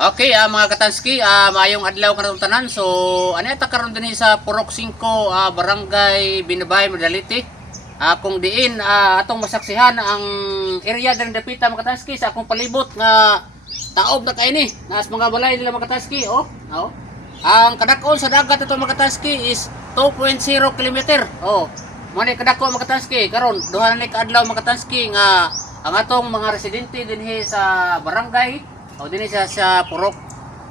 Okay, ah, mga katanski, ah, maayong adlaw kanatong tanan. So, ano ata karon din sa Purok 5, ah, Barangay Binabay, Modality. Ah, kung diin ah, atong masaksihan ang area din dapita mga katanski sa akong palibot nga taob na kaini. Nas mga balay nila mga katanski, oh. Oh. Ang kadakon sa dagat ato mga katanski is 2.0 km. Oh. Mo ni kadako mga katanski karon duha na ni kaadlaw mga katanski nga ang atong mga residente dinhi sa barangay o dinhi sa sa Purok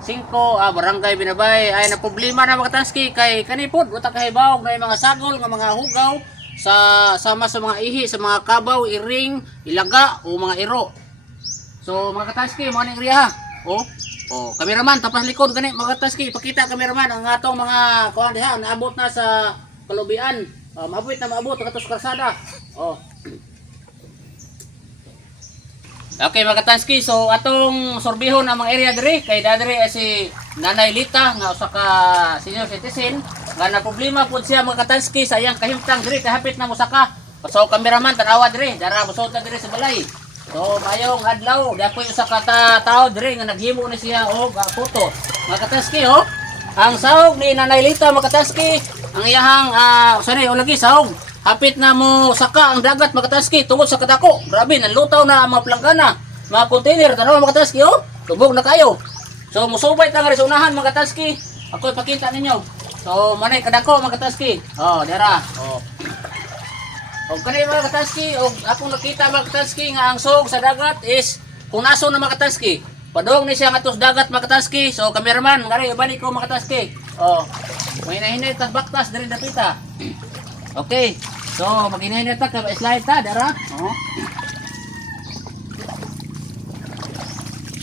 5 ah, barangay Binabay ay na problema na mga katanski kay kanipod utak kahibawog na yung mga sagol nga mga hugaw sa sama sa mga ihi sa mga kabaw, iring, ilaga o mga iro. So mga katanski mo ni riya. Oh. Oh, kameraman tapas likod gani mga katanski pakita kameraman ang atong mga kuan diha naabot na sa kalubian. Uh, maabot na maabot katos karsada. Oh. Okay mga katanski, so atong sorbihon ang mga area diri kay dadiri ay si Nanay Lita nga usa ka senior citizen nga na problema pud siya mga katanski sa iyang kahimtang diri kahapit na musaka. So kameraman tanawa diri, dara musod na diri sa balay. So mayong adlaw, dapoy usa ka ta tao diri nga naghimo ni siya og ah, photo. Mga katanski oh, ang sahog ni Nanay Lita mga katanski, ang iyahang uh, sorry, o lagi sahog. Hapit na mo saka ang dagat mga katanski tungod sa kadako. Grabe, nanlutaw na mga planggana, mga container, tanaw mga katanski oh. Tubog na kayo. So musubay ta nga rin sa unahan mga katanski. Ako ipakita ninyo. So manay kadako mga katanski. Oh, dera. Oh. O kani mga katanski, o akong nakita mga katanski nga ang sog sa dagat is kung naso na mga katanski. Padong ni siya nga dagat mga katanski. So cameraman, ngari ibalik ko mga katanski. Oh. May nahinay tas baktas diri dapita. Okay. So maghinay ta ka slide ta dara.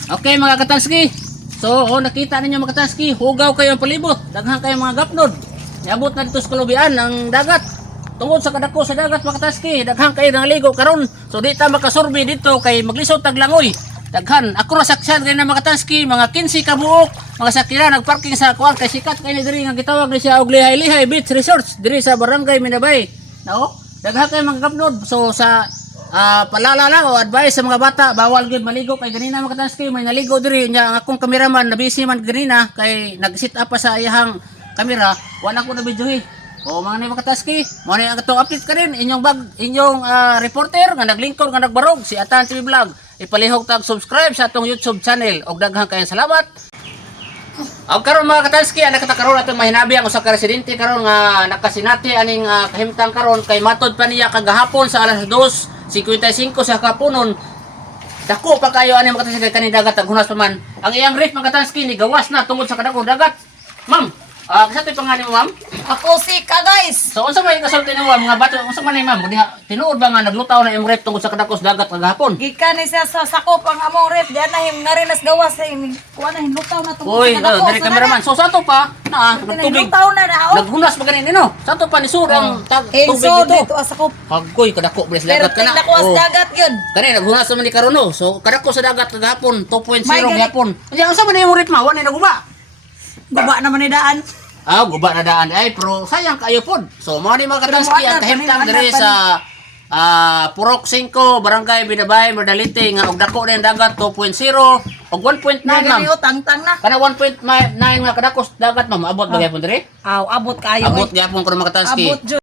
Okay mga katanski. So, oh, nakita ninyo mga katanski, hugaw kayo ang palibot. Daghan kayo mga gapnod. Niabot na dito sa kalubian ng dagat. Tungod sa kadako sa dagat mga katanski, daghan kayo ng ligo karon. So, di ta makasurvey dito kay maglisod taglangoy. Daghan. Ako ra saksan kayo ng mga katanski, mga 15 ka buok, mga sakira nagparking sa kuan kay sikat kay diri nga gitawag ni siya og Lihay-Lihay Beach Resorts diri sa Barangay Minabay. No? Daghan kayo mga gapnod. So, sa Ah, palala lang o advice sa mga bata, bawal gid maligo kay ganina mga katanski may naligo diri nya ang akong cameraman na busy man ganina kay nag-sit up pa sa iyang camera, wala ko na videohi. O mga ni mga katanski, mo ni ang atong update ka rin inyong bag inyong ah, reporter nga naglingkod nga nagbarog si Atan TV Vlog. Ipalihog tag subscribe sa atong YouTube channel og daghang kayong salamat. Ang karon mga katanski, ana kata karon atong mahinabi ang usa ka residente karon nga nakasinati aning ah, kahimtang karon kay matod pa niya kagahapon sa alas 2:55 sa kapunon. Dako pa kayo ani mga katanski kay kani dagat ag hunas pa man. Ang iyang reef mga katanski ni gawas na tungod sa kadako dagat. Ma'am, uh, pa nga ni mo, ma'am? Ako si ka guys. So unsa may kasulti nimo mga bato unsa man ni ma'am? Diha tinuod ba nga naglutaw na imong reef tungod sa kadakos dagat kagahapon? Gikan ni siya sa sakop ang among rep. Diyan na him narinas gawas sa ini. Kuha na hinlutaw na tungkol Uy, sa uh, dali cameraman. So sa to pa na nagtubig. Hinlutaw na na. Oh. Naghunas pa ganin no? Sa to pa ni sur ang tag tubig Hinso dito. dito sa sakop. Hagoy kadako Pero dagat ka na. tingnan ko as Oh. dagat yun. Kani naghunas naman ni karon no. So kadako sa dagat kagahapon 2.0 My God. gihapon. Unya unsa man imong reef ma? Wa na naguba. Guba naman ni daan. Ah, guba na daan ay pero sayang kayo pod. So mo ni mga katanski Pero ang mo kahimtang ana, diri sa ah Purok 5, Barangay Binabay, Modalite nga og dako na dagat 2.0 og 1.9 ma'am. Tangtang na. Kana 1.9 nga kadakos dagat ma'am, abot ba gyapon diri? Aw, abot kayo. Abot oy. gyapon ko mga katanski. Abot.